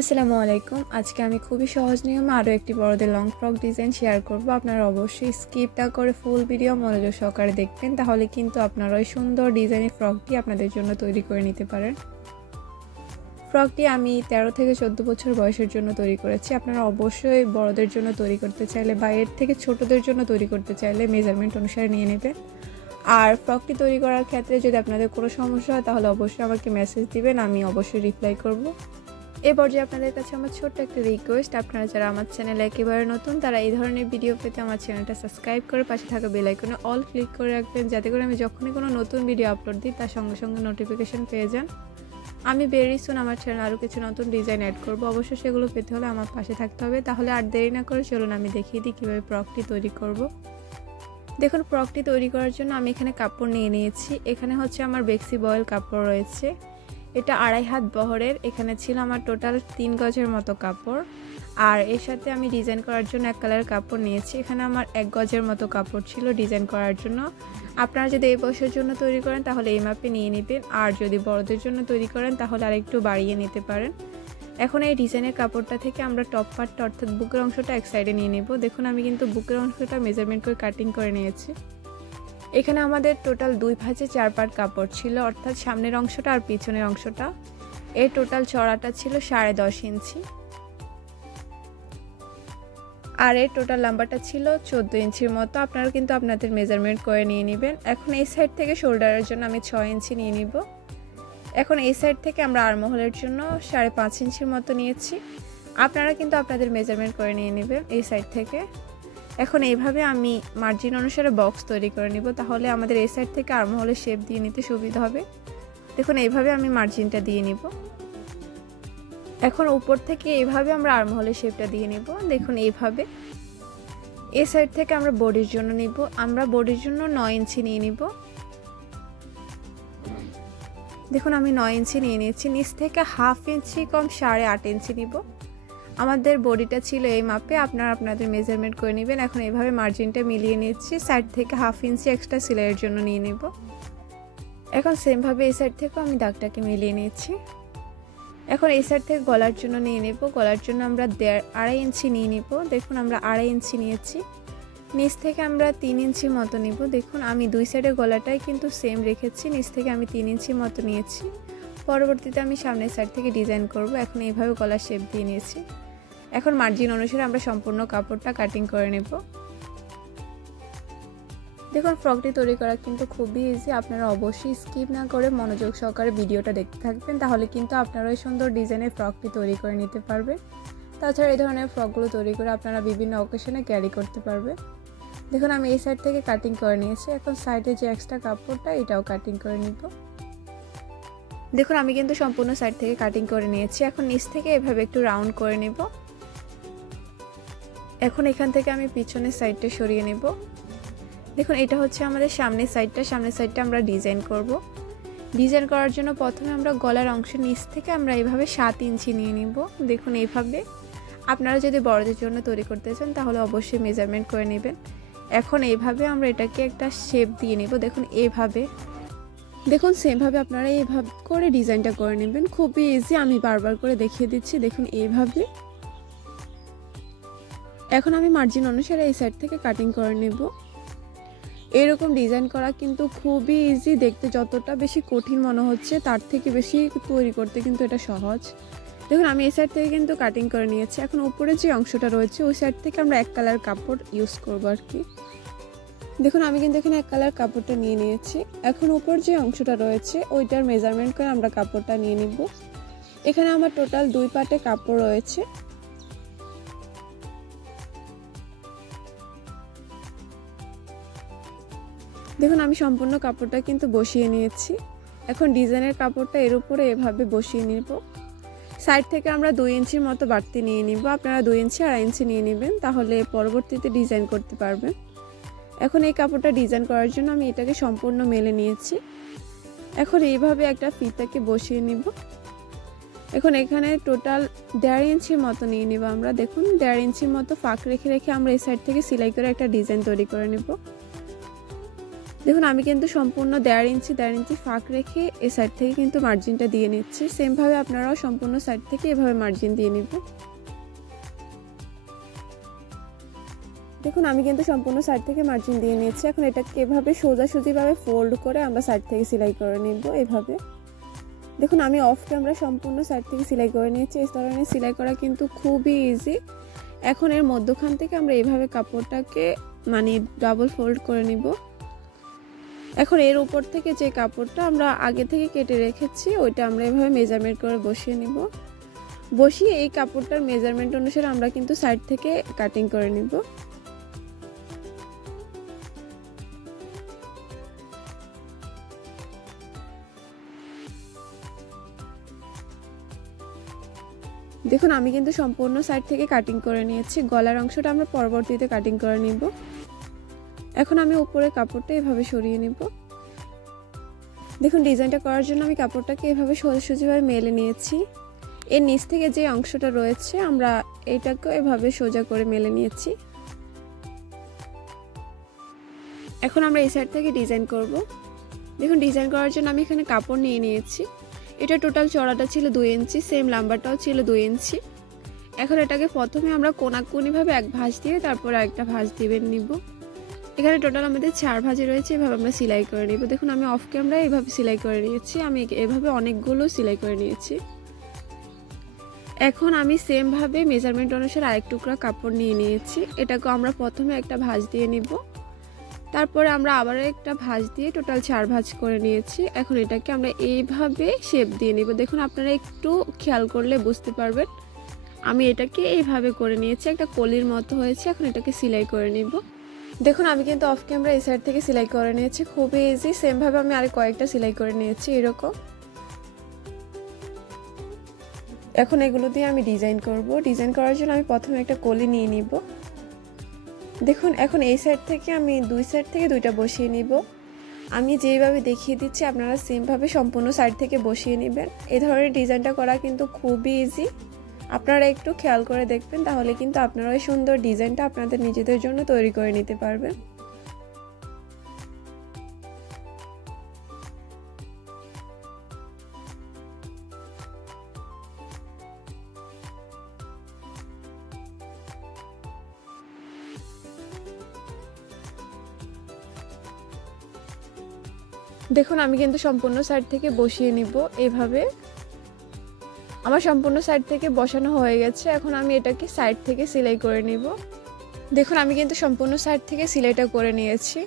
আসসালামু আলাইকুম। আজকে আমি খুবই সহজ নিয়মে আরও একটি বড়দের লং ফ্রক ডিজাইন শেয়ার করব। আপনারা অবশ্যই স্কিপ না করে ফুল ভিডিও মনোযোগ সহকারে দেখবেন, তাহলে কিন্তু আপনারা ওই সুন্দর ডিজাইনের ফ্রকটি আপনাদের জন্য তৈরি করে নিতে পারেন। ফ্রকটি আমি 13 থেকে 14 বছর বয়সের জন্য তৈরি করেছি। আপনারা অবশ্যই বড়দের জন্য তৈরি করতে চাইলে বা এর থেকে ছোটদের জন্য তৈরি করতে চাইলে মেজারমেন্ট অনুসারে নিয়ে নেবেন। আর ফ্রকটি তৈরি করার ক্ষেত্রে যদি আপনাদের কোনো সমস্যা হয় তাহলে অবশ্যই আমাকে মেসেজ দিবেন, আমি অবশ্যই রিপ্লাই করব। এই পর্যায়ে আপনাদের কাছে আমার ছোট্ট একটা রিকোয়েস্ট, আপনারা যারা আমার চ্যানেলে একেবারে নতুন তারা এই ধরনের ভিডিও পেতে আমার চ্যানেলটা সাবস্ক্রাইব করে পাশে থাকা বেল আইকনে অল ক্লিক করে রাখবেন, যাতে করে আমি যখনই কোনো নতুন ভিডিও আপলোড দিই তার সঙ্গে সঙ্গে নোটিফিকেশন পেয়ে যান। আমি ভেরি সুন আমার চ্যানেলে আরও কিছু নতুন ডিজাইন অ্যাড করব, অবশ্যই সেগুলো পেতে হলে আমার পাশে থাকতে হবে। তাহলে আর দেরি না করে চলুন আমি দেখিয়ে দিই কীভাবে ফ্রকটি তৈরি করব। দেখুন, ফ্রকটি তৈরি করার জন্য আমি এখানে কাপড় নিয়ে নিয়েছি। এখানে হচ্ছে আমার বেক্সি বয়েল কাপড় রয়েছে, এটা 2.5 হাত বহরের। এখানে ছিল আমার টোটাল 3 গজের মতো কাপড়। আর এর সাথে আমি ডিজাইন করার জন্য এক কালারের কাপড় নিয়েছি। এখানে আমার 1 গজের মতো কাপড় ছিল ডিজাইন করার জন্য। আপনারা যদি এই বয়সের জন্য তৈরি করেন তাহলে এই মাপে নিয়ে নেবেন, আর যদি বড়দের জন্য তৈরি করেন তাহলে আরেকটু বাড়িয়ে নিতে পারেন। এখন এই ডিজাইনের কাপড়টা থেকে আমরা টপ পার্টটা অর্থাৎ বুকের অংশটা এক সাইডে নিয়ে নেব। দেখুন, আমি কিন্তু বুকের অংশটা মেজারমেন্ট করে কাটিং করে নিয়েছি। এখানে আমাদের টোটাল 2 ভাঁজে 4 পার্ট কাপড় ছিল, অর্থাৎ সামনের অংশটা আর পিছনের অংশটা। এর টোটাল চড়াটা ছিল 10.5 ইঞ্চি, আর এর টোটাল লম্বাটা ছিল 14 ইঞ্চির মতো। আপনারা কিন্তু আপনাদের মেজারমেন্ট করে নিয়ে নেবেন। এখন এই সাইড থেকে শোল্ডারের জন্য আমি 6 ইঞ্চি নিয়ে নিব। এখন এই সাইড থেকে আমরা আর্মহোলের জন্য 5.5 ইঞ্চির মতো নিয়েছি। আপনারা কিন্তু আপনাদের মেজারমেন্ট করে নিয়ে নেবেন এই সাইড থেকে। এখন এইভাবে আমি মার্জিন অনুসারে বক্স তৈরি করে নিব, তাহলে আমাদের এই সাইড থেকে আর্মহোলের শেপ দিয়ে নিতে সুবিধা হবে। দেখুন, এইভাবে আমি মার্জিনটা দিয়ে নিব। এখন উপর থেকে এইভাবে আমরা আর্মহোলের শেপটা দিয়ে নিব। দেখুন, এইভাবে এই সাইড থেকে আমরা বডির জন্য নিব। আমরা বডির জন্য 9 ইঞ্চি নিয়ে নিব। দেখুন, আমি 9 ইঞ্চি নিয়ে নিয়েছি। নিচ থেকে 1/2 ইঞ্চি কম 8.5 ইঞ্চি নিব। আমাদের বডিটা ছিল এই মাপে, আপনারা আপনাদের মেজারমেন্ট করে নেবেন। এখন এইভাবে মার্জিনটা মিলিয়ে নিচ্ছি। সাইড থেকে 1/2 ইঞ্চি এক্সট্রা সেলাইয়ের জন্য নিয়ে নেব। এখন সেমভাবে এই সাইড থেকেও আমি দাগটাকে মিলিয়ে নিচ্ছি। এখন এই সাইড থেকে গলার জন্য নিয়ে নেব। গলার জন্য আমরা 2.5 ইঞ্চি নিয়ে নেব। দেখুন, আমরা 2.5 ইঞ্চি নিয়েছি। নিচ থেকে আমরা 3 ইঞ্চি মতো নিব। দেখুন, আমি দুই সাইডের গলাটাই কিন্তু সেম রেখেছি। নিচ থেকে আমি 3 ইঞ্চি মতো নিয়েছি। পরবর্তীতে আমি সামনের সাইড থেকে ডিজাইন করব। এখন এইভাবে গলার শেপ দিয়ে নিয়েছি। এখন মার্জিন অনুসারে আমরা সম্পূর্ণ কাপড়টা কাটিং করে নেব। দেখুন, ফ্রকটি তৈরি করা কিন্তু খুবই ইজি। আপনারা অবশ্যই স্কিপ না করে মনোযোগ সহকারে ভিডিওটা দেখতে থাকবেন, তাহলে কিন্তু আপনারা ওই সুন্দর ডিজাইনের ফ্রকটি তৈরি করে নিতে পারবেন। তাছাড়া এই ধরনের ফ্রকগুলো তৈরি করে আপনারা বিভিন্ন অকেশনে ক্যারি করতে পারবেন। দেখুন, আমি এই সাইড থেকে কাটিং করে নিয়েছি। এখন সাইডে যে এক্সট্রা কাপড়টা এটাও কাটিং করে নিব। দেখুন, আমি কিন্তু সম্পূর্ণ সাইড থেকে কাটিং করে নিয়েছি। এখন নিচ থেকে এভাবে একটু রাউন্ড করে নেব। এখন এখান থেকে আমি পিছনের সাইডটা সরিয়ে নেব। দেখুন, এটা হচ্ছে আমাদের সামনের সাইডটা আমরা ডিজাইন করব। ডিজাইন করার জন্য প্রথমে আমরা গলার অংশ নিচ থেকে আমরা এইভাবে 7 ইঞ্চি নিয়ে নিব। দেখুন, এইভাবে আপনারা যদি বড়দের জন্য তৈরি করতে চান তাহলে অবশ্যই মেজারমেন্ট করে নেবেন। এখন এইভাবে আমরা এটাকে একটা শেপ দিয়ে নেব। দেখুন, এইভাবে। দেখুন, সেমভাবে আপনারা এইভাবে করে ডিজাইনটা করে নেবেন। খুবই ইজি, আমি বারবার করে দেখিয়ে দিচ্ছি। দেখুন, এইভাবে। এখন আমি মার্জিন অনুসারে এই সাইড থেকে কাটিং করে নেব। এরকম ডিজাইন করা কিন্তু খুবই ইজি। দেখতে যতটা বেশি কঠিন মনে হচ্ছে তার থেকে বেশি তৈরি করতে কিন্তু এটা সহজ। দেখুন, আমি এই সাইড থেকে কিন্তু কাটিং করে নিয়েছি। এখন উপরে যে অংশটা রয়েছে ওই সাইড থেকে আমরা এক কালার কাপড় ইউজ করব আর কি। দেখুন, আমি কিন্তু এখানে এক কালার কাপড়টা নিয়ে নিয়েছি। এখন উপর যে অংশটা রয়েছে ওইটার মেজারমেন্ট করে আমরা কাপড়টা নিয়ে নিব। এখানে আমার টোটাল 2 পার্টে কাপড় রয়েছে। দেখুন, আমি সম্পূর্ণ কাপড়টা কিন্তু বসিয়ে নিয়েছি। এখন ডিজাইনের কাপড়টা এর উপরে এভাবে বসিয়ে নিব। সাইড থেকে আমরা 2 ইঞ্চির মতো বাড়তি নিয়ে নিব। আপনারা 2 ইঞ্চি 2.5 ইঞ্চি নিয়ে নেবেন, তাহলে পরবর্তীতে ডিজাইন করতে পারবেন। এখন এই কাপড়টা ডিজাইন করার জন্য আমি এটাকে সম্পূর্ণ মেলে নিয়েছি। এখন এইভাবে একটা ফিতাকে বসিয়ে নিব। এখন এখানে টোটাল 1.5 ইঞ্চির মতো নিয়ে নিব আমরা। দেখুন, 1.5 ইঞ্চির মতো ফাঁক রেখে আমরা এই সাইড থেকে সেলাই করে একটা ডিজাইন তৈরি করে নেব। দেখুন আমি কিন্তু সম্পূর্ণ 1.5 ইঞ্চি ফাঁক রেখে এই সাইড থেকে কিন্তু মার্জিনটা দিয়ে নিচ্ছি। সেম ভাবে আপনারাও সম্পূর্ণ সাইড থেকে এভাবে মার্জিন দিয়ে নেবেন। দেখুন আমি কিন্তু সম্পূর্ণ সাইড থেকে মার্জিন দিয়ে নিয়েছি। এখন এটাকে এভাবে সোজাসুজিভাবে ফোল্ড করে আমরা সাইড থেকে সেলাই করে নেব এভাবে। দেখুন আমি অফ ক্যামেরা সম্পূর্ণ সাইড থেকে সেলাই করে নিয়েছি। এই ধরনের সেলাই করা কিন্তু খুবই ইজি। এখন এর মধ্যখান থেকে আমরা এভাবে কাপড়টাকে মানে ডাবল ফোল্ড করে নিব। এখন এর উপর থেকে যে কাপড়টা আমরা আগে থেকে কেটে রেখেছি ওইটা আমরা এভাবে মেজারমেন্ট করে বসিয়ে নিব। বসিয়ে এই কাপড়টার মেজারমেন্ট অনুসারে আমরা কিন্তু সাইড থেকে কাটিং করে নিব। দেখুন আমি কিন্তু সম্পূর্ণ সাইড থেকে কাটিং করে নিয়েছি। গলার অংশটা আমরা পরবর্তীতে কাটিং করে নিব। এখন আমি উপরে কাপড়টা এভাবে সরিয়ে নিব। দেখুন ডিজাইনটা করার জন্য আমি কাপড়টাকে এভাবে সোজাসুজিভাবে মেলে নিয়েছি। এর নিচ থেকে যে অংশটা রয়েছে আমরা এটাকে এভাবে সোজা করে মেলে নিয়েছি। এখন আমরা এই সাইড থেকে ডিজাইন করব। দেখুন ডিজাইন করার জন্য আমি এখানে কাপড় নিয়ে নিয়েছি। এটা টোটাল চড়াটা ছিল 2 ইঞ্চি, সেম লম্বাটাও ছিল 2 ইঞ্চি। এখন এটাকে প্রথমে আমরা কোনাকুনিভাবে এক ভাঁজ দিয়ে তারপর আরেকটা ভাঁজ দিয়ে নিব। এখানে টোটাল আমাদের 4 ভাঁজে রয়েছে। এভাবে আমরা সেলাই করে নিব। দেখুন আমি অফ ক্যামেরায় এভাবে সেলাই করে নিয়েছি। আমি এভাবে অনেকগুলো সেলাই করে নিয়েছি। এখন আমি সেম ভাবে মেজারমেন্ট অনুসারে আরেক টুকরা কাপড় নিয়ে নিয়েছি। এটাকে আমরা প্রথমে একটা ভাঁজ দিয়ে নিব, তারপরে আমরা আবার একটা ভাঁজ দিয়ে টোটাল 4 ভাঁজ করে নিয়েছি। এখন এটাকে আমরা এইভাবে শেপ দিয়ে নিব। দেখুন আপনারা একটু খেয়াল করলে বুঝতে পারবেন আমি এটাকে এইভাবে করে নিয়েছি, একটা কলির মতো হয়েছে। এখন এটাকে সেলাই করে নিব। দেখুন আমি কিন্তু অফ ক্যামেরা এই সাইড থেকে সেলাই করে নিয়েছি, খুবই ইজি। সেম ভাবে আমি আরো কয়েকটা সেলাই করে নিয়েছি এরকম। এখন এগুলো দিয়ে আমি ডিজাইন করব। ডিজাইন করার জন্য আমি প্রথমে একটা কলি নিয়ে নিব। দেখুন এখন এই সাইড থেকে আমি দুই সাইড থেকে দুইটা বসিয়ে নিব। আমি যেভাবে দেখিয়ে দিচ্ছি আপনারা সেম ভাবে সম্পূর্ণ সাইড থেকে বসিয়ে নেবেন। এই ধরনের ডিজাইনটা করা কিন্তু খুবই ইজি। আপনারা একটু খেয়াল করে দেখবেন, তাহলে কিন্তু আপনারা এই সুন্দর ডিজাইনটা আপনাদের নিজেদের জন্য তৈরি করে নিতে পারবেন। দেখুন আমি কিন্তু সম্পূর্ণ সাইড থেকে বসিয়ে নিব এভাবে। আমার সম্পূর্ণ সাইড থেকে বসানো হয়ে গেছে। এখন আমি এটাকে সাইড থেকে সেলাই করে নিব। দেখুন আমি কিন্তু সম্পূর্ণ সাইড থেকে সেলাইটা করে নিয়েছি।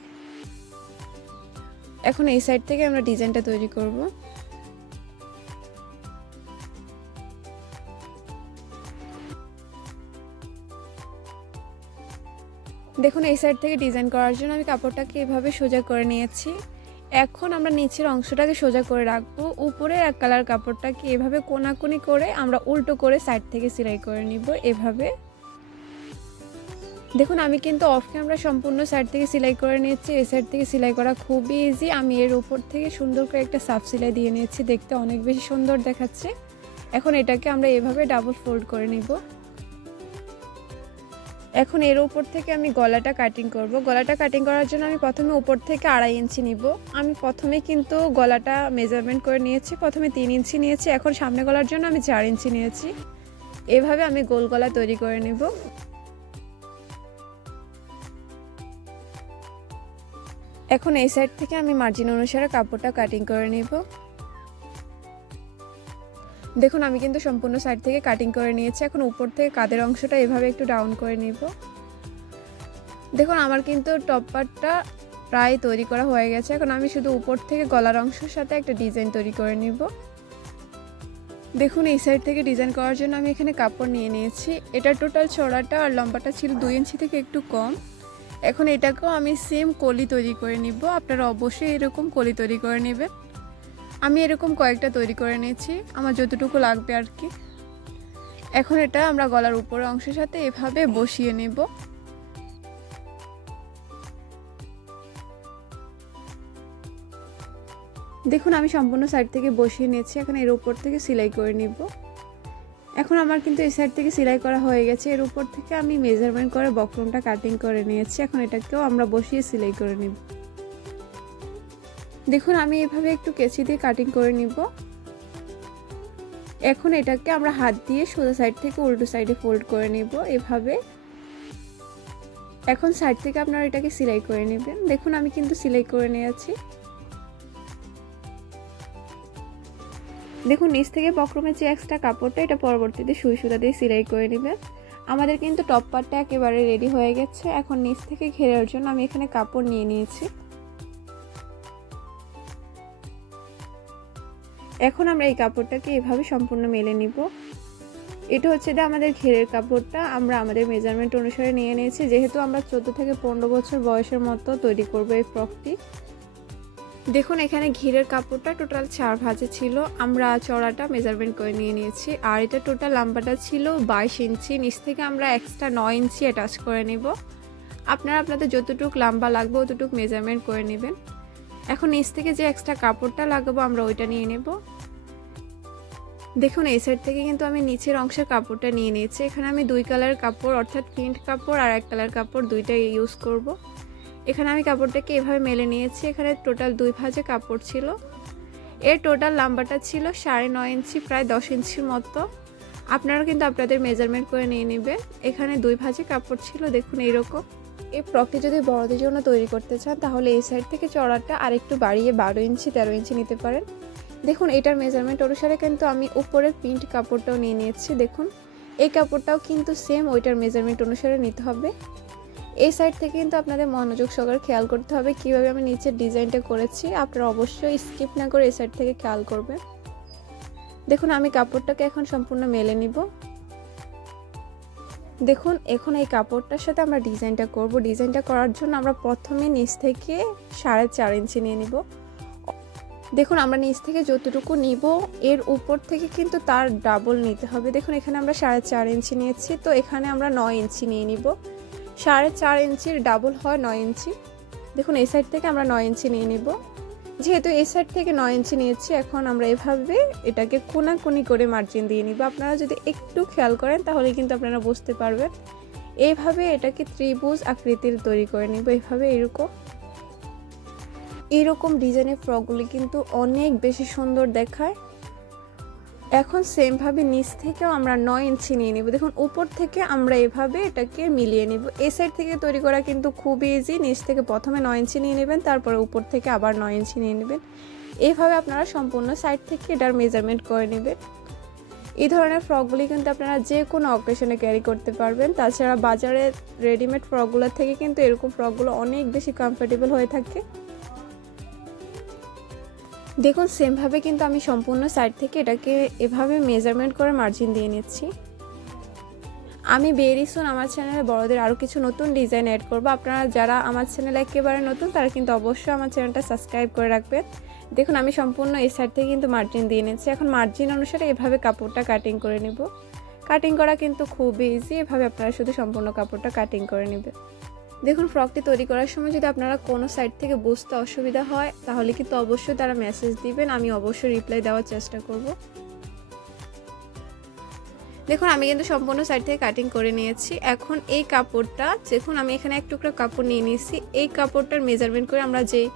এখন এই সাইড থেকে আমরা ডিজাইনটা তৈরি করব। দেখুন এই সাইড থেকে ডিজাইন করার জন্য আমি কাপড়টাকে এভাবে সোজা করে নিয়েছি। এখন আমরা নিচের অংশটাকে সোজা করে রাখবো। উপরে এক কালার কাপড়টাকে এভাবে কোনাকুনি করে আমরা উল্টো করে সাইড থেকে সেলাই করে নিব এভাবে। দেখুন আমি কিন্তু অফ ক্যামেরা সম্পূর্ণ সাইড থেকে সেলাই করে নিয়েছি। এই সাইড থেকে সেলাই করা খুবই ইজি। আমি এর উপর থেকে সুন্দর করে একটা সাফ সেলাই দিয়ে নিয়েছি, দেখতে অনেক বেশি সুন্দর দেখাচ্ছে। এখন এটাকে আমরা এভাবে ডাবল ফোল্ড করে নিব। এখন এর উপর থেকে আমি গলাটা কাটিং করব। গলাটা কাটিং করার জন্য আমি প্রথমে উপর থেকে 2.5 ইঞ্চি নিব। আমি প্রথমে কিন্তু গলাটা মেজারমেন্ট করে নিয়েছি, প্রথমে 3 ইঞ্চি নিয়েছি। এখন সামনে গলার জন্য আমি 4 ইঞ্চি নিয়েছি। এভাবে আমি গোল গলা তৈরি করে নেব। এখন এই সাইড থেকে আমি মার্জিন অনুসারে কাপড়টা কাটিং করে নেব। দেখুন আমি কিন্তু সম্পূর্ণ সাইড থেকে কাটিং করে নিয়েছি। এখন উপর থেকে কাঁধের অংশটা এভাবে একটু ডাউন করে নিব। দেখুন আমার কিন্তু টপ পার্টটা প্রায় তৈরি করা হয়ে গেছে। এখন আমি শুধু উপর থেকে গলার অংশের সাথে একটা ডিজাইন তৈরি করে নিব। দেখুন এই সাইড থেকে ডিজাইন করার জন্য আমি এখানে কাপড় নিয়ে নিয়েছি। এটা টোটাল চড়াটা আর লম্বাটা ছিল 2 ইঞ্চি থেকে একটু কম। এখন এটাকেও আমি সেম কলি তৈরি করে নিব। আপনারা অবশ্যই এরকম কলি তৈরি করে নেবেন। আমি এরকম কয়েকটা তৈরি করে নিয়েছি, আমার যতটুকু লাগবে আর কি। এখন এটা আমরা গলার উপরের অংশের সাথে এভাবে বসিয়ে নেব। দেখুন আমি সম্পূর্ণ সাইড থেকে বসিয়ে নিয়েছি। এখন এর উপর থেকে সেলাই করে নিব। এখন আমার কিন্তু এই সাইড থেকে সেলাই করা হয়ে গেছে। এর উপর থেকে আমি মেজারমেন্ট করে বক্রমটা কাটিং করে নিয়েছি। এখন এটাকেও আমরা বসিয়ে সেলাই করে নিব। দেখুন আমি এভাবে একটু কেচি দিয়ে কাটিং করে নিব। এখন এটাকে আমরা হাত দিয়ে সোজা সাইড থেকে উল্টো সাইডে ফোল্ড করে নিব এভাবে। এখন সাইড থেকে আপনারা এটাকে সেলাই করে নেবেন। দেখুন আমি কিন্তু সেলাই করে নিয়েছি। দেখুন নিচ থেকে বক্রমের যে এক্সট্রা কাপড়টা এটা পরবর্তীতে সুই সুতা দিয়ে সেলাই করে নেবেন। আমাদের কিন্তু টপ পার্টটা একেবারে রেডি হয়ে গেছে। এখন নিচ থেকে ঘেরার জন্য আমি এখানে কাপড় নিয়ে নিয়েছি। এখন আমরা এই কাপড়টাকে এভাবে সম্পূর্ণ মেলে নিব। এটা হচ্ছে যে আমাদের ঘেরের কাপড়টা আমরা আমাদের মেজারমেন্ট অনুসারে নিয়ে নিয়েছি, যেহেতু আমরা 14 থেকে 15 বছর বয়সের মতো তৈরি করব এই ফ্রকটি। দেখুন এখানে ঘিরের কাপড়টা টোটাল 4 ভাঁজে ছিল, আমরা চড়াটা মেজারমেন্ট করে নিয়ে নিয়েছি। আর এটা টোটাল লম্বাটা ছিল 22 ইঞ্চি, নিচ থেকে আমরা এক্সট্রা 9 ইঞ্চি অ্যাটাচ করে নেব। আপনারা আপনাদের যতটুকু লম্বা লাগবে ততটুকু মেজারমেন্ট করে নেবেন। এখন নিচ থেকে যে এক্সট্রা কাপড়টা লাগাবো আমরা ওইটা নিয়ে নেব। দেখুন এই সাইড থেকে কিন্তু আমি নিচের অংশের কাপড়টা নিয়ে নিয়েছি। এখানে আমি 2 কালার কাপড় অর্থাৎ প্রিন্ট কাপড় আর 1 কালার কাপড় দুইটাই ইউজ করব। এখানে আমি কাপড়টাকে এভাবে মেলে নিয়েছি। এখানে টোটাল 2 ভাঁজে কাপড় ছিল। এর টোটাল লম্বাটা ছিল 9.5 ইঞ্চি, প্রায় 10 ইঞ্চির মতো। আপনারা কিন্তু আপনাদের মেজারমেন্ট করে নিয়ে নেবেন। এখানে 2 ভাঁজে কাপড় ছিল। দেখুন এইরকম। এই ফ্রকটি যদি বড়দের জন্য তৈরি করতে চান তাহলে এই সাইড থেকে চড়াটা আর একটু বাড়িয়ে 12 ইঞ্চি 13 ইঞ্চি নিতে পারেন। দেখুন এটার মেজারমেন্ট অনুসারে কিন্তু আমি উপরের প্রিন্ট কাপড়টাও নিয়ে নিয়েছি। দেখুন এই কাপড়টাও কিন্তু সেম ওইটার মেজারমেন্ট অনুসারে নিতে হবে। এই সাইড থেকে কিন্তু আপনাদের মনোযোগ সহকারে খেয়াল করতে হবে কিভাবে আমি নিচের ডিজাইনটা করেছি। আপনারা অবশ্যই স্কিপ না করে এই সাইড থেকে খেয়াল করবেন। দেখুন আমি কাপড়টাকে এখন সম্পূর্ণ মেলে নিব। দেখুন এখন এই কাপড়টার সাথে আমরা ডিজাইনটা করব। ডিজাইনটা করার জন্য আমরা প্রথমে নিচ থেকে 4.5 ইঞ্চি নিয়ে নিব। দেখুন আমরা নিচ থেকে যতটুকু নিব এর উপর থেকে কিন্তু তার ডাবল নিতে হবে। দেখুন এখানে আমরা 4.5 ইঞ্চি নিয়েছি, তো এখানে আমরা 9 ইঞ্চি নিয়ে নিব। 4.5 ইঞ্চির ডাবল হয় 9 ইঞ্চি। দেখুন এই সাইড থেকে আমরা 9 ইঞ্চি নিয়ে নিব। যেহেতু এই সাইড থেকে 9 ইঞ্চি নিয়েছি, এখন আমরা এভাবে এটাকে কোনাকুনি করে মার্জিন দিয়ে নিব। আপনারা যদি একটু খেয়াল করেন তাহলে কিন্তু আপনারা বুঝতে পারবেন। এইভাবে এটাকে ত্রিভুজ আকৃতির তৈরি করে নিব। এইভাবে এরকম ডিজাইনের ফ্রকগুলি কিন্তু অনেক বেশি সুন্দর দেখায়। এখন সেম ভাবে নিচ থেকেও আমরা 9 ইঞ্চি নিয়ে নিব। দেখুন উপর থেকে আমরা এভাবে এটাকে মিলিয়ে নিব। এই সাইড থেকে তৈরি করা কিন্তু খুবই ইজি। নিচ থেকে প্রথমে 9 ইঞ্চি নিয়ে নেবেন, তারপরে উপর থেকে আবার 9 ইঞ্চি নিয়ে নেবেন। এইভাবে আপনারা সম্পূর্ণ সাইড থেকে এটার মেজারমেন্ট করে নেবেন। এই ধরনের ফ্রকগুলি কিন্তু আপনারা যে কোনো অকেশনে ক্যারি করতে পারবেন। তাছাড়া বাজারে রেডিমেড ফ্রকগুলো থেকে কিন্তু এরকম ফ্রকগুলো অনেক বেশি কমফোর্টেবল হয়ে থাকে। দেখুন সেম ভাবে কিন্তু আমি সম্পূর্ণ সাইড থেকে এটাকে এভাবে মেজারমেন্ট করে মার্জিন দিয়ে নিচ্ছি। আমি ভেরি সুন আমার চ্যানেলে বড়দের আরও কিছু নতুন ডিজাইন অ্যাড করব। আপনারা যারা আমার চ্যানেলে একেবারে নতুন তারা কিন্তু অবশ্যই আমার চ্যানেলটা সাবস্ক্রাইব করে রাখবেন। দেখুন আমি সম্পূর্ণ এই সাইড থেকে কিন্তু মার্জিন দিয়ে নিচ্ছি। এখন মার্জিন অনুসারে এভাবে কাপড়টা কাটিং করে নেব। কাটিং করা কিন্তু খুবই ইজি। এভাবে আপনারা শুধু সম্পূর্ণ কাপড়টা কাটিং করে নেবেন। দেখুন ফ্রকটি তৈরি করার সময় যদি আপনারা কোনো সাইড থেকে বুঝতে অসুবিধা হয় তাহলে কিন্তু অবশ্যই তারা মেসেজ দিবেন, আমি অবশ্যই রিপ্লাই দেওয়ার চেষ্টা করব। দেখুন আমি কিন্তু সম্পূর্ণ সাইড থেকে কাটিং করে নিয়েছি। এখন এই কাপড়টা দেখুন আমি এখানে এক টুকরা কাপড় নিয়ে নিয়েছি। এই কাপড়টার মেজারমেন্ট করে আমরা যেই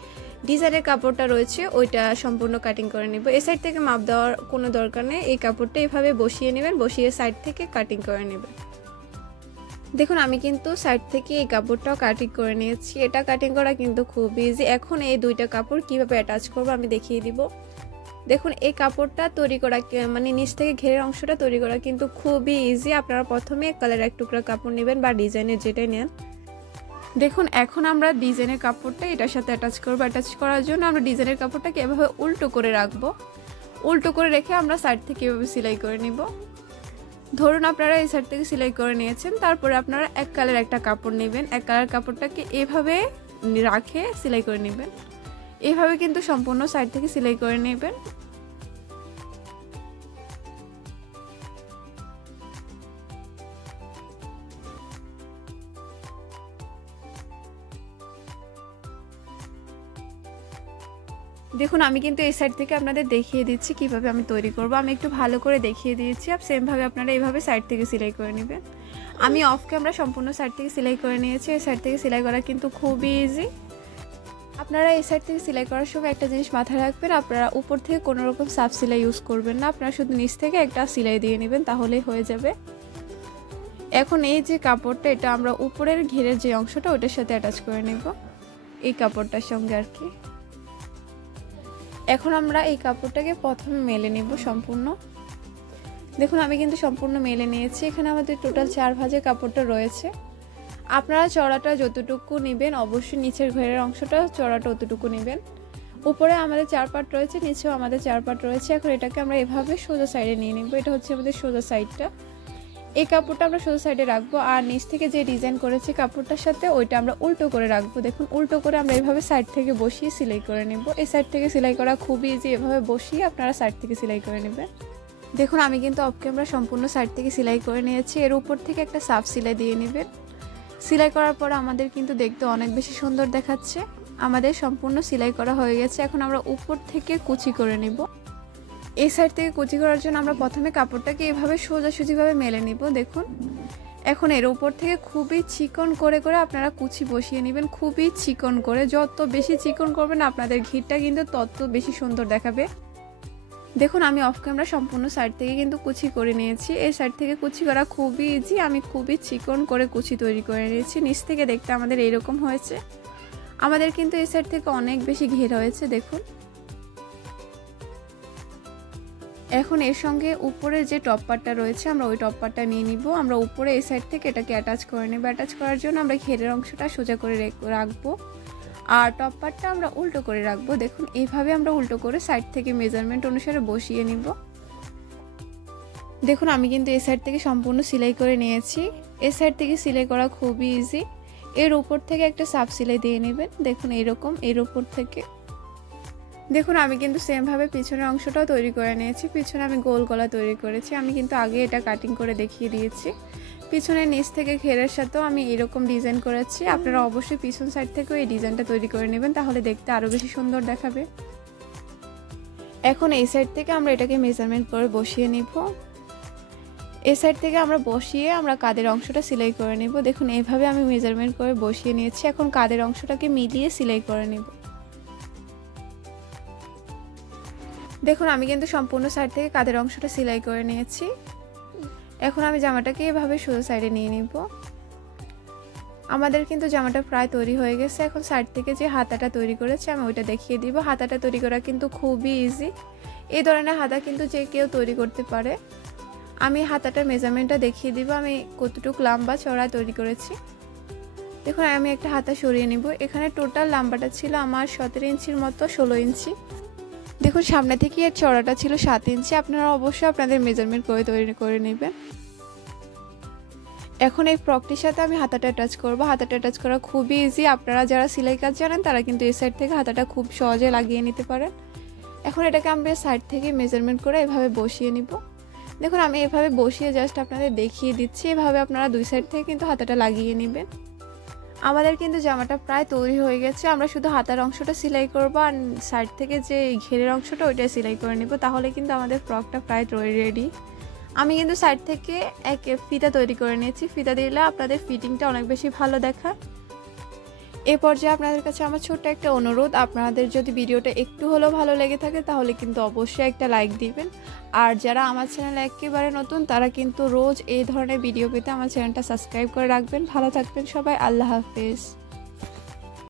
ডিজাইনের কাপড়টা রয়েছে ওইটা সম্পূর্ণ কাটিং করে নেব। এই সাইড থেকে মাপ দেওয়ার কোনো দরকার নেই। এই কাপড়টা এভাবে বসিয়ে নেবেন, বসিয়ে সাইড থেকে কাটিং করে নেবেন। দেখুন আমি কিন্তু সাইড থেকে এই কাপড়টাও কাটিং করে নিয়েছি। এটা কাটিং করা কিন্তু খুব ইজি। এখন এই দুইটা কাপড় কিভাবে অ্যাটাচ করব আমি দেখিয়ে দিব। দেখুন এই কাপড়টা তৈরি করা মানে নিচ থেকে ঘেরের অংশটা তৈরি করা কিন্তু খুবই ইজি। আপনারা প্রথমে কালার এক টুকরা কাপড় নেবেন বা ডিজাইনের যেটাই নেন। দেখুন এখন আমরা ডিজাইনের কাপড়টা এটার সাথে অ্যাটাচ করব। অ্যাটাচ করার জন্য আমরা ডিজাইনের কাপড়টাকে এভাবে উল্টো করে রাখবো। উল্টো করে রেখে আমরা সাইড থেকে এভাবে সেলাই করে নিব। ধরুন আপনারা এই সাইড থেকে সেলাই করে নিয়েছেন, তারপরে আপনারা এক কালার একটা কাপড় নেবেন। এক কালার কাপড়টাকে এভাবে রাখে সেলাই করে নেবেন। এইভাবে কিন্তু সম্পূর্ণ সাইড থেকে সেলাই করে নেবেন। দেখুন আমি কিন্তু এই সাইড থেকে আপনাদের দেখিয়ে দিচ্ছি কিভাবে আমি তৈরি করব। আমি একটু ভালো করে দেখিয়ে দিয়েছি। আর সেম ভাবে আপনারা এইভাবে সাইড থেকে সেলাই করে নেবেন। আমি অফ ক্যামেরা সম্পূর্ণ সাইড থেকে সেলাই করে নিয়েছি। এই সাইড থেকে সেলাই করা কিন্তু খুবই ইজি। আপনারা এই সাইড থেকে সেলাই করার সময় একটা জিনিস মাথায় রাখবেন, আপনারা উপর থেকে কোনো রকম সাব সেলাই ইউজ করবেন না, আপনারা শুধু নিচ থেকে একটা সেলাই দিয়ে নেবেন, তাহলেই হয়ে যাবে। এখন এই যে কাপড়টা, এটা আমরা উপরের ঘেরের যে অংশটা ওটার সাথে অ্যাটাচ করে নেব, এই কাপড়টার সঙ্গে আর কি। এখন আমরা এই কাপড়টাকে প্রথমে মেলে নেব সম্পূর্ণ। দেখুন আমি কিন্তু সম্পূর্ণ মেলে নিয়েছি। এখানে আমাদের টোটাল 4 ভাঁজের কাপড়টা রয়েছে। আপনারা চড়াটা যতটুকু নেবেন, অবশ্যই নিচের ঘেরের অংশটা চড়াটা অতটুকু নেবেন। উপরে আমাদের 4 পার্ট রয়েছে, নিচেও আমাদের 4 পার্ট রয়েছে। এখন এটাকে আমরা এভাবে সোজা সাইডে নিয়ে নেব। এটা হচ্ছে আমাদের সোজা সাইডটা। এই কাপড়টা আমরা সোজা সাইডে রাখবো, আর নিচ থেকে যে ডিজাইন করেছি কাপড়টার সাথে ওইটা আমরা উল্টো করে রাখবো। দেখুন উল্টো করে আমরা এইভাবে সাইড থেকে বসিয়ে সেলাই করে নেব। এই সাইড থেকে সেলাই করা খুবই ইজি, এভাবে বসিয়ে আপনারা সাইড থেকে সেলাই করে নেবেন। দেখুন আমি কিন্তু অফ ক্যামেরা সম্পূর্ণ সাইড থেকে সেলাই করে নিয়েছি। এর উপর থেকে একটা সাফ সেলাই দিয়ে নেবেন। সেলাই করার পর আমাদের কিন্তু দেখতে অনেক বেশি সুন্দর দেখাচ্ছে। আমাদের সম্পূর্ণ সেলাই করা হয়ে গেছে। এখন আমরা উপর থেকে কুচি করে নেব। এই সাইড থেকে কুচি করার জন্য আমরা প্রথমে কাপড়টাকে এভাবে সোজাসুজিভাবে মেলে নিব। দেখুন এখন এর উপর থেকে খুবই চিকন করে করে আপনারা কুচি বসিয়ে নেবেন, খুবই চিকন করে। যত বেশি চিকন করবেন আপনাদের ঘিরটা কিন্তু তত বেশি সুন্দর দেখাবে। দেখুন আমি অফ ক্যামেরা সম্পূর্ণ সাইড থেকে কিন্তু কুচি করে নিয়েছি। এই সাইড থেকে কুচি করা খুবই ইজি, আমি খুবই চিকন করে কুচি তৈরি করে নিয়েছি। নিচ থেকে দেখতে আমাদের এইরকম হয়েছে। আমাদের কিন্তু এই সাইড থেকে অনেক বেশি ঘের হয়েছে। দেখুন এখন এর সঙ্গে উপরে যে টপ পার্টটা রয়েছে আমরা ওই টপ পার্টটা নিয়ে নিব। আমরা উপরে এই সাইড থেকে এটাকে অ্যাটাচ করে নেব। অ্যাটাচ করার জন্য আমরা ঘেরের অংশটা সোজা করে রাখবো, আর টপ পার্টটা আমরা উল্টো করে রাখবো। দেখুন এইভাবে আমরা উল্টো করে সাইড থেকে মেজারমেন্ট অনুসারে বসিয়ে নিব। দেখুন আমি কিন্তু এই সাইড থেকে সম্পূর্ণ সেলাই করে নিয়েছি। এই সাইড থেকে সেলাই করা খুবই ইজি। এর উপর থেকে একটা সাব সেলাই দিয়ে নেবেন। দেখুন এইরকম এর উপর থেকে। দেখুন আমি কিন্তু সেমভাবে পিছনের অংশটাও তৈরি করে নিয়েছি। পিছনে আমি গোল গলা তৈরি করেছি। আমি কিন্তু আগে এটা কাটিং করে দেখিয়ে দিয়েছি। পিছনের নিচ থেকে ঘেরের সাথেও আমি এরকম ডিজাইন করেছি। আপনারা অবশ্যই পিছন সাইড থেকেও এই ডিজাইনটা তৈরি করে নেবেন, তাহলে দেখতে আরও বেশি সুন্দর দেখাবে। এখন এই সাইড থেকে আমরা এটাকে মেজারমেন্ট করে বসিয়ে নিব। এই সাইড থেকে আমরা বসিয়ে আমরা কাঁধের অংশটা সেলাই করে নেব। দেখুন এইভাবে আমি মেজারমেন্ট করে বসিয়ে নিয়েছি। এখন কাঁধের অংশটাকে মিলিয়ে সেলাই করে নেব। দেখুন আমি কিন্তু সম্পূর্ণ সাইড থেকে কাঁধের অংশটা সেলাই করে নিয়েছি। এখন আমি জামাটাকে এভাবে সোজা সাইডে নিয়ে নিব। আমাদের কিন্তু জামাটা প্রায় তৈরি হয়ে গেছে। এখন সাইড থেকে যে হাতাটা তৈরি করেছি আমি ওইটা দেখিয়ে দিব। হাতাটা তৈরি করা কিন্তু খুবই ইজি। এই ধরনের হাতা কিন্তু যে কেউ তৈরি করতে পারে। আমি হাতাটার মেজারমেন্টটা দেখিয়ে দিব, আমি কতটুকু লম্বা চওড়া তৈরি করেছি। দেখুন আমি একটা হাতা সরিয়ে নিব। এখানে টোটাল লম্বাটা ছিল আমার 17 ইঞ্চির মতো, 16 ইঞ্চি। দেখুন সামনে থেকে এর চওড়াটা ছিল 7 ইঞ্চি। আপনারা অবশ্যই আপনাদের মেজারমেন্ট করে তৈরি করে নেবেন। এখন এই ফ্রকটির সাথে আমি হাতাটা অ্যাটাচ করব। হাতাটা অ্যাটাচ করা খুবই ইজি। আপনারা যারা সেলাই কাজ জানেন তারা কিন্তু এই সাইড থেকে হাতাটা খুব সহজে লাগিয়ে নিতে পারেন। এখন এটাকে আমরা সাইড থেকে মেজারমেন্ট করে এভাবে বসিয়ে নিব। দেখুন আমি এভাবে বসিয়ে জাস্ট আপনাদের দেখিয়ে দিচ্ছি। এভাবে আপনারা দুই সাইড থেকে কিন্তু হাতাটা লাগিয়ে নেবেন। আমাদের কিন্তু জামাটা প্রায় তৈরি হয়ে গেছে। আমরা শুধু হাতার অংশটা সেলাই করব, আর সাইড থেকে যে ঘেরের অংশটা ওইটা সেলাই করে নেব, তাহলে কিন্তু আমাদের ফ্রকটা প্রায় রেডি। আমি কিন্তু সাইড থেকে এক ফিতা তৈরি করে নিয়েছি। ফিতা দিলে আপনাদের ফিটিংটা অনেক বেশি ভালো দেখায়। এ পর্যায়ে আপনাদের কাছে আমার ছোট্ট একটা অনুরোধ, আপনাদের যদি ভিডিওটা একটু হলেও ভালো লেগে থাকে তাহলে কিন্তু অবশ্যই একটা লাইক দিবেন। আর যারা আমার চ্যানেলে একেবারে নতুন তারা কিন্তু রোজ এই ধরনের ভিডিও পেতে আমার চ্যানেলটা সাবস্ক্রাইব করে রাখবেন। ভালো থাকবেন সবাই, আল্লাহ হাফেজ।